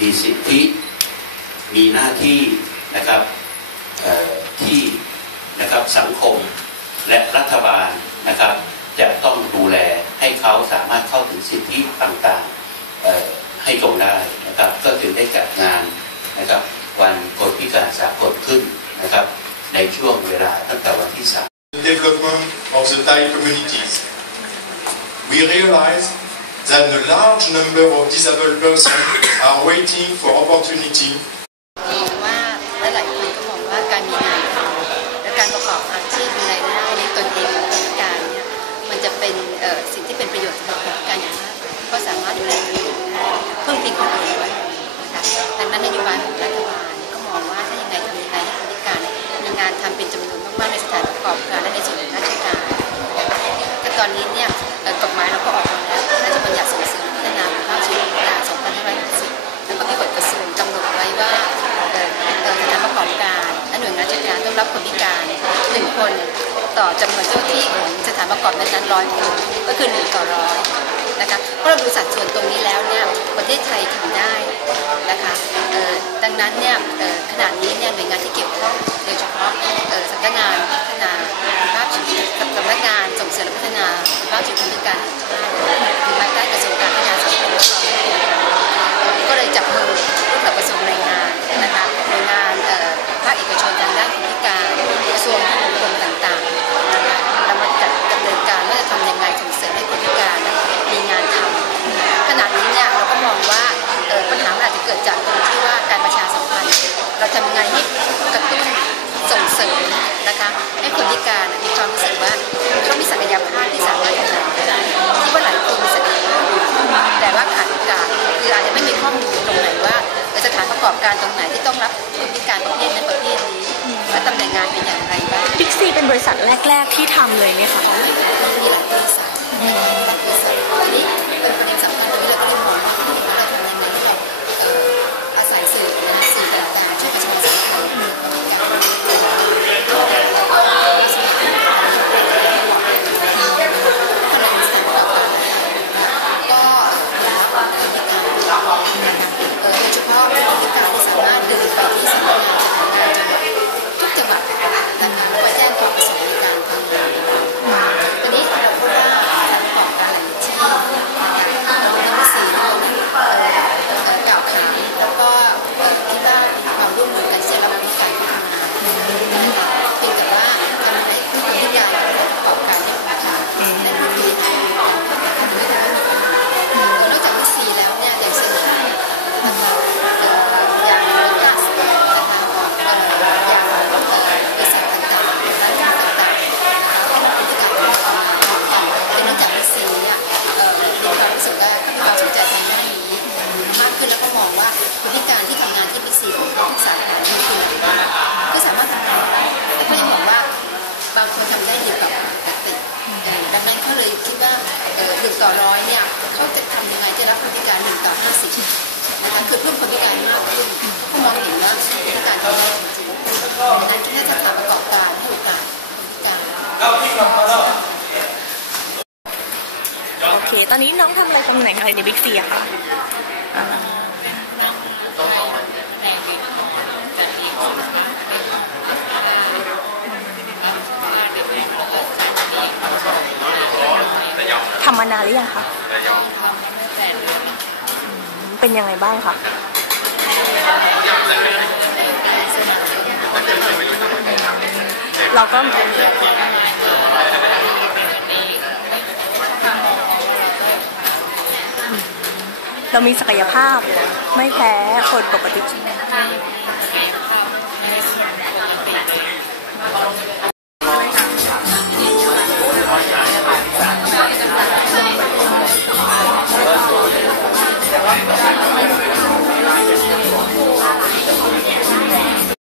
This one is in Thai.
มีสิทธิมีหน้าที่นะครับที่นะครับสังคมและรัฐบาลนะครับ จะต้องดูแลให้เขาสามารถเข้าถึงสิทธิต่างๆให้ตรงได้นะครับ ก็จึงได้จัดงานนะครับวันคนพิการสากลขึ้นนะครับ ในช่วงเวลาตั้งแต่วันที่สาม development of the Thai communities. We realize that a large number of disabled persons are waiting for opportunity มองว่าหลายคนก็มองว่าการมีงานและการประกอบอาชีพมีรายได้ในตนเองของคนพิการเนี่ยมันจะเป็นสิ่งที่เป็นประโยชน์สำหรับคนพิการอย่างมากก็สามารถดูแลตัวเองได้เพิ่มพิงคนอื่นไว้นะคะดังนั้นนโยบายของรัฐบาลก็มองว่าถ้ายังไงทำยังไงให้คนพิการมีงานทำเป็นจำนวนมากๆในสถานประกอบการ ตอนนี้เนี่ยกฎหมายเราก็ออกมาแล้วพระราชบัญญัติส่งเสริมพัฒนาคุณภาพชีวิตคนพิการ2560แล้วก็มีกฎกระทรวงกำหนดไว้ว่าสถานประกอบการและหน่วยงานราชการต้องรับคนพิการหนึ่งคนต่อจำนวนเจ้าหน้าที่ของสถานประกอบนั้นร้อยคนก็คือหนึ่งต่อร้อยนะคะเพราะเราดูสัดส่วนตรงนี้แล้วเนี่ยประเทศไทยทำได้นะคะเอ่อดังนั้นเนี่ยขณะนี้เนี่ยหน่วยงานที่เกี่ยวข้องโดยเฉพาะเอ่อสำนักงานพัฒนาาคุณภาพชีวิตคนพิกาห่งชาติภายใต้กระทรวงการพัฒนาสังคมและความมั่นคงก็เลยจับมือร่วมกับกระทรวงแรงงานนะคะหน่วยงานภาคเอกชนทางด้านคนพิการกระทรวงทบวงต่างๆนะคะเรามาจัดดำเนินการว่าจะทำยังไงส่งเสริมให้คนพิการมีงานทำขณะนี้เนี่ยเราก็มองว่าปัญหาอาจจะเกิดจากตรงที่ว่าการประชาสัมพันธ์ เราทำยังไงให้กระตุ้น นะคะให้คนพิการมีความรู้สึกว่าเขามีศักยภาพที่สามารถทำงานได้ที่ว่าหลายคนมีศักยภาพอยู่แต่ว่าขาดโอกาสคืออาจจะไม่มีข้อมูลตรงไหนว่าเออสถานประกอบการตรงไหนที่ต้องรับคนพิการประเภทนั้นประเภทนี้และตำแหน่งงานเป็นอย่างไรบ้างบิ๊กซีเป็นบริษัทแรก ๆที่ทำเลยไหมคะมีหลายบริษัท ต่อร้อยเนี่ยเขาจะทำยังไงจะรับคนพิการหนึ่งต่อห้าสิบนะคะคือเพิ่มคนพิการมากขึ้นผู้มองเห็นว่าคนพิการทำได้จริงๆดังนั้นน่าจะทำประกอบการให้โอกาสคนพิการโอเค ตอนนี้น้องทำอะไรตำแหน่งอะไรในบิ๊กซีอะคะ มานานหรือยังคะเป็นยังไงบ้างคะเราก็เรามีศักยภาพไม่แพ้คนปกติ